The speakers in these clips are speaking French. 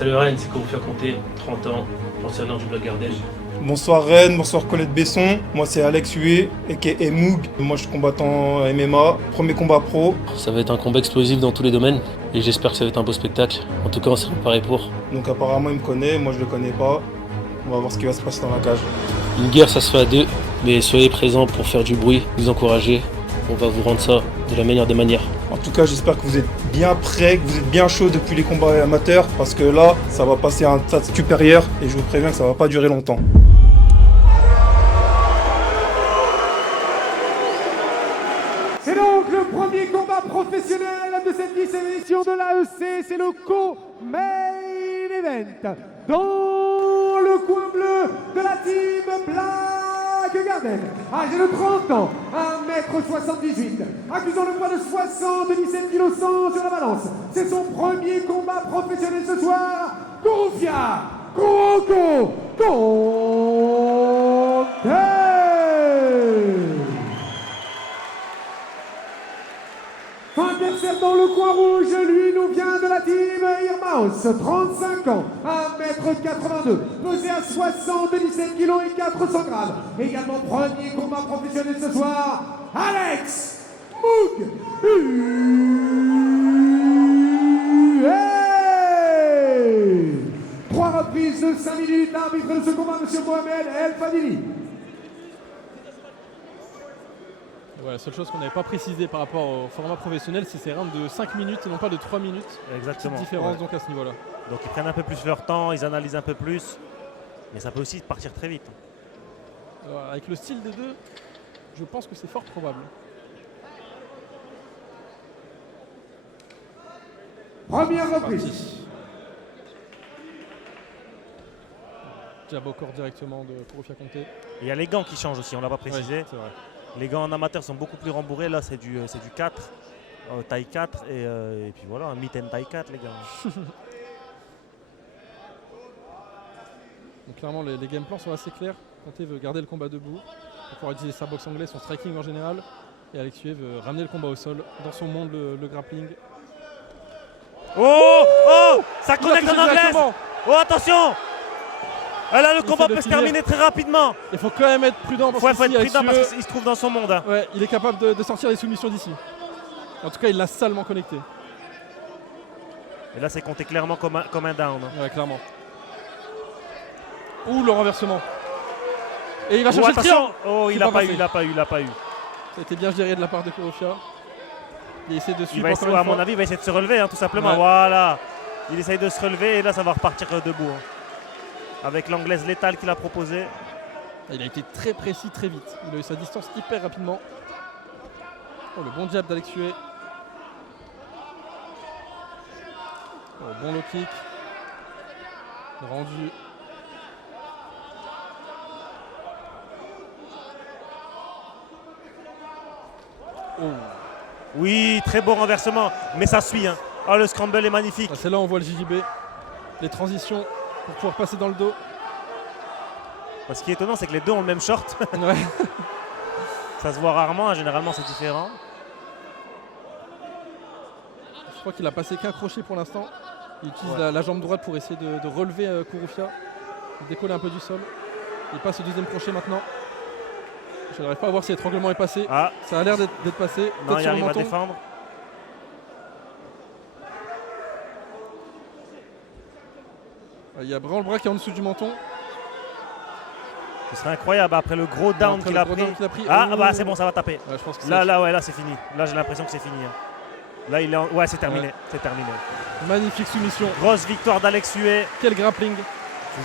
Salut Rennes, c'est Corufia Conté, 30 ans, pensionnaire du Bloc Gardel. Bonsoir Rennes, bonsoir Colette Besson. Moi c'est Alex Hué, aka Moog. Moi je suis combattant MMA, premier combat pro. Ça va être un combat explosif dans tous les domaines et j'espère que ça va être un beau spectacle. En tout cas, on s'est préparé pour. Donc apparemment il me connaît, moi je le connais pas. On va voir ce qui va se passer dans la cage. Une guerre, ça se fait à deux, mais soyez présents pour faire du bruit, vous encourager. On va vous rendre ça de la meilleure des manières. En tout cas, j'espère que vous êtes bien prêts, que vous êtes bien chaud depuis les combats amateurs, parce que là, ça va passer à un stade supérieur et je vous préviens que ça va pas durer longtemps. C'est donc le premier combat professionnel de cette 10e édition de l'AEC, c'est le co-main event. Dans le coin bleu de la team Bloc Gardel, âgé de 30 ans, 1m78, accusant le poids de 77 kg 100 sur la balance. C'est son premier combat professionnel ce soir. Corufia Conté. Adversaire dans le coin rouge, lui nous vient de la team Irmaus, 35 ans, 1m82, pesé à 77 kg et 400 grammes. Également premier combat professionnel ce soir, Alex Moog. Trois reprises de 5 minutes, arbitre de ce combat, M. Mohamed El Fadili. Ouais, la seule chose qu'on n'avait pas précisé par rapport au format professionnel, c'est ces rounds de 5 minutes et non pas de 3 minutes. Exactement. Petite différence Ouais. donc à ce niveau-là. Donc ils prennent un peu plus leur temps, ils analysent un peu plus, mais ça peut aussi partir très vite. Alors, avec le style des deux, je pense que c'est fort probable. Première reprise. Jab au corps directement de Corufia Conté. Il y a les gants qui changent aussi, on ne l'a pas précisé. Ouais, c'est vrai. Les gants en amateur sont beaucoup plus rembourrés, là c'est du 4, taille 4 et puis voilà, un mitten taille 4 les gars. Donc clairement les game plans sont assez clairs. Conté veut garder le combat debout pour pouvoir utiliser sa boxe anglaise, son striking en général. Et Alex Hué veut ramener le combat au sol. Dans son monde, le grappling. Oh, ça Il a connecte en touché anglaise. directement. Oh attention. Ah là le Il combat essaie de peut se finir. terminer très rapidement. Il faut quand même être prudent parce Il faut qu'ici, être prudent Alex Hué, parce qu'il se trouve dans son monde. Hein. ouais, il est capable de sortir les soumissions d'ici. En tout cas, il l'a salement connecté. Et là c'est compté clairement comme un down. Hein. Ouais, clairement. Ouh, le renversement. Et il va Oh, chercher le attention. triangle. Oh, C'est il n'a pas eu, passé. il n'a pas eu. Ça a été bien géré de la part de Corufia. Il essaie de Il suivre va encore essayer, à une fois. mon avis, il va essayer de se relever, hein, tout simplement. Ouais. Voilà. Il essaye de se relever et là, ça va repartir debout. Hein. Avec l'anglaise létale qu'il a proposée. Il a été très précis, très vite. Il a eu sa distance hyper rapidement. Oh, le bon jab d'Alex Hué. Oh, bon low kick. Rendu. Oh. Oui, très beau renversement, mais ça suit. Hein. Oh, le scramble est magnifique. Ah, c'est là où on voit le JJB. Les transitions pour pouvoir passer dans le dos. Ce qui est étonnant, c'est que les deux ont le même short. Ouais. Ça se voit rarement, hein, généralement c'est différent. Je crois qu'il a passé qu'un crochet pour l'instant. Il utilise Ouais. la jambe droite pour essayer de relever Corufia. Il décolle un peu du sol. Il passe au deuxième crochet maintenant. Je n'arrive pas à voir si l'étranglement est passé. Ah, Ça a l'air d'être passé. non, Tête il sur le arrive à menton. défendre. Il y a vraiment le bras qui est en dessous du menton. Ce serait incroyable après le gros down Après qu'il le a gros pris. down qu'il a pris. Ah, Oh. bah c'est bon, ça va taper. Ouais, je pense que Là, c'est fini. Là, j'ai l'impression que c'est fini. Hein. Là, il est ouais, c'est terminé. Ouais. C'est terminé. magnifique soumission. Grosse victoire d'Alex Hué. Quel grappling.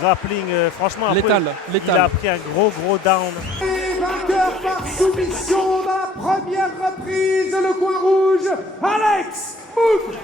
Grappling, franchement, après, Létal. il a pris un gros down. Et vainqueur par soumission dans la première reprise, le coin rouge, Alex Moog.